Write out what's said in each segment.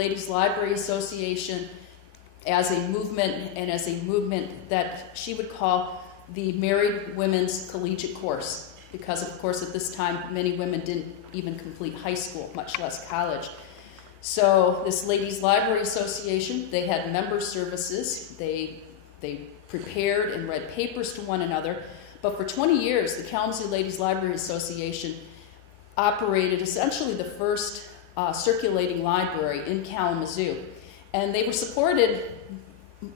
Ladies Library Association as a movement, and as a movement that she would call the Married Women's Collegiate Course, because of course at this time many women didn't even complete high school, much less college. So this Ladies Library Association, they had member services, they prepared and read papers to one another, but for 20 years the Kalamazoo Ladies Library Association operated essentially the first circulating library in Kalamazoo. And they were supported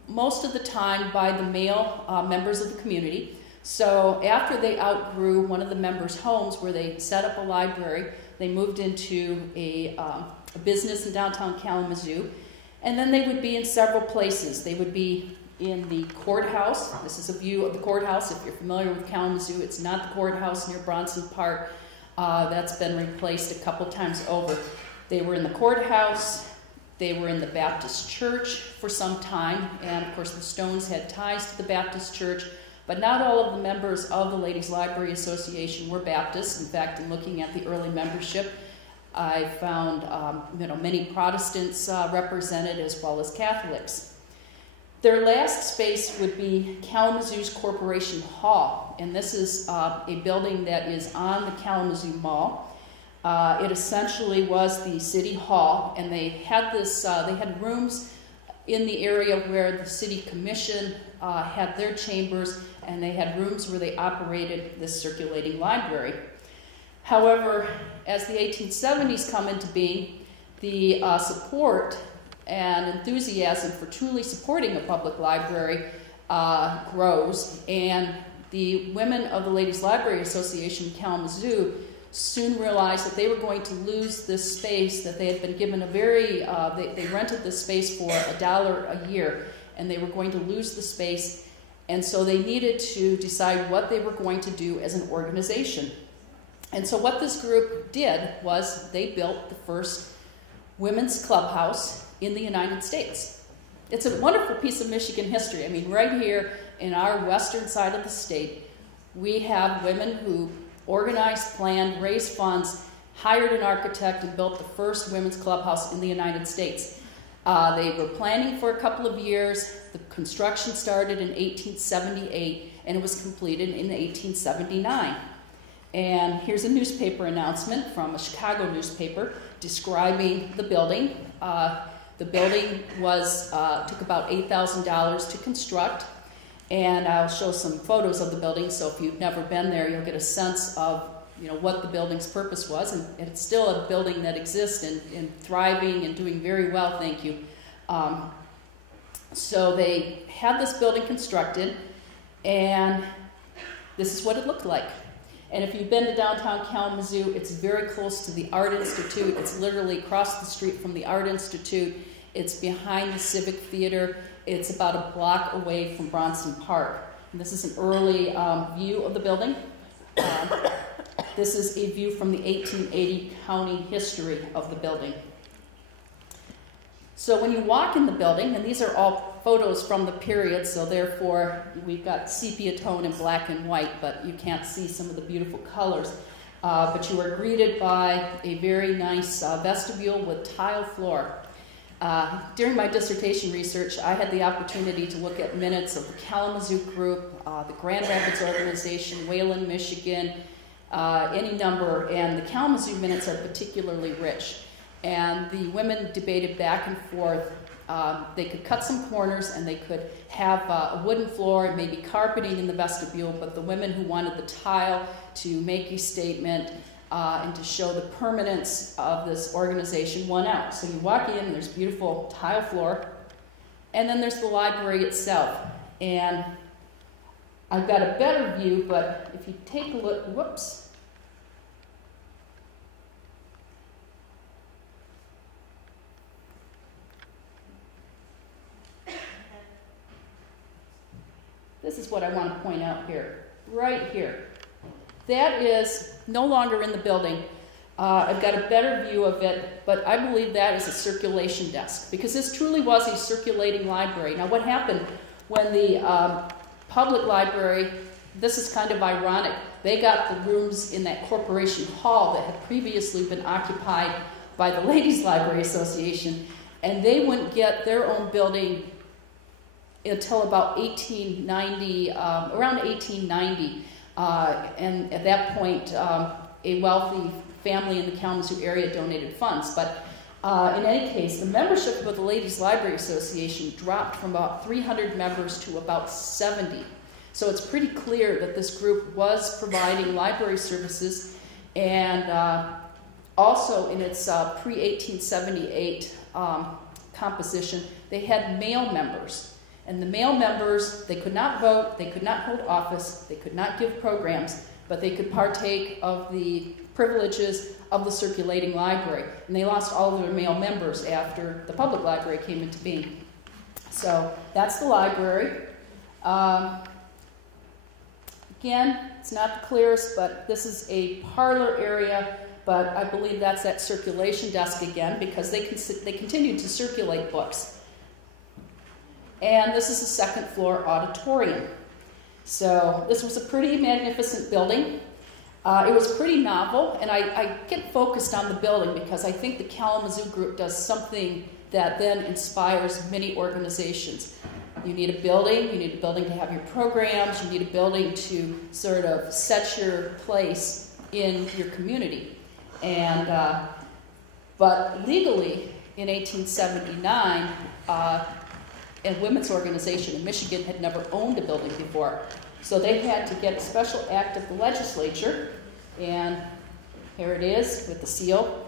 most of the time by the male members of the community. So after they outgrew one of the members' homes where they set up a library, they moved into a business in downtown Kalamazoo. And then they would be in several places. They would be in the courthouse. This is a view of the courthouse. If you're familiar with Kalamazoo, it's not the courthouse near Bronson Park. That's been replaced a couple times over. They were in the courthouse. They were in the Baptist church for some time, and of course the Stones had ties to the Baptist church, but not all of the members of the Ladies Library Association were Baptists. In fact, in looking at the early membership, I found many Protestants represented as well as Catholics. Their last space would be Kalamazoo's Corporation Hall, and this is a building that is on the Kalamazoo Mall. It essentially was the city hall, and they had they had rooms in the area where the city commission had their chambers, and they had rooms where they operated this circulating library. However, as the 1870s come into being, the support and enthusiasm for truly supporting a public library grows, and the women of the Ladies Library Association in Kalamazoo soon realized that they were going to lose this space that they had been given a very, they rented this space for $1 a year, and they were going to lose the space, and so they needed to decide what they were going to do as an organization. And so what this group did was they built the first women's clubhouse in the United States. It's a wonderful piece of Michigan history. I mean, right here in our western side of the state, we have women who organized, planned, raised funds, hired an architect, and built the first women's clubhouse in the United States. They were planning for a couple of years. The construction started in 1878, and it was completed in 1879. And here's a newspaper announcement from a Chicago newspaper describing the building. The building took about $8,000 to construct. And I'll show some photos of the building, so if you've never been there, you'll get a sense of what the building's purpose was. And it's still a building that exists and thriving and doing very well, thank you. So they had this building constructed, and this is what it looked like. And if you've been to downtown Kalamazoo, it's very close to the Art Institute. It's literally across the street from the Art Institute. It's behind the Civic Theater. It's about a block away from Bronson Park. And this is an early view of the building. This is a view from the 1880 county history of the building. So when you walk in the building, and these are all photos from the period, so therefore we've got sepia tone and black and white, but you can't see some of the beautiful colors. But you are greeted by a very nice vestibule with tile floor. During my dissertation research, I had the opportunity to look at minutes of the Kalamazoo group, the Grand Rapids organization, Wayland, Michigan, any number, and the Kalamazoo minutes are particularly rich. And the women debated back and forth. They could cut some corners and they could have a wooden floor and maybe carpeting in the vestibule, but the women who wanted the tile to make a statement and to show the permanence of this organization won out. So you walk in, there's beautiful tile floor, and then there's the library itself. And I've got a better view, but if you take a look, whoops. This is what I want to point out here, right here. That is no longer in the building. I've got a better view of it, but I believe that is a circulation desk, because this truly was a circulating library. Now, what happened when the public library, this is kind of ironic, they got the rooms in that corporation hall that had previously been occupied by the Ladies Library Association, and they wouldn't get their own building until about 1890, around 1890. And at that point, a wealthy family in the Kalamazoo area donated funds. But in any case, the membership of the Ladies Library Association dropped from about 300 members to about 70. So it's pretty clear that this group was providing library services, and also in its pre-1878 composition, they had male members. And the male members, they could not vote, they could not hold office, they could not give programs, but they could partake of the privileges of the circulating library. And they lost all of their male members after the public library came into being. So that's the library. Again, it's not the clearest, but this is a parlor area, but I believe that's that circulation desk again, because they continued to circulate books. And this is the second floor auditorium. So this was a pretty magnificent building. It was pretty novel, and I get focused on the building because I think the Kalamazoo group does something that then inspires many organizations. You need a building to have your programs, you need a building to sort of set your place in your community. And but legally, in 1879, a women's organization in Michigan had never owned a building before. So they had to get a special act of the legislature, and here it is with the seal.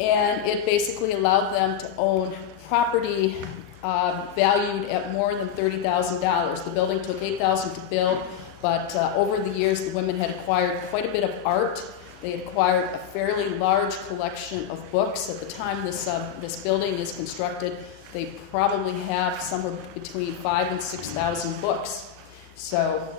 And it basically allowed them to own property valued at more than $30,000. The building took $8,000 to build, but over the years the women had acquired quite a bit of art. They had acquired a fairly large collection of books. At the time this building is constructed, they probably have somewhere between 5,000 and 6,000 books. So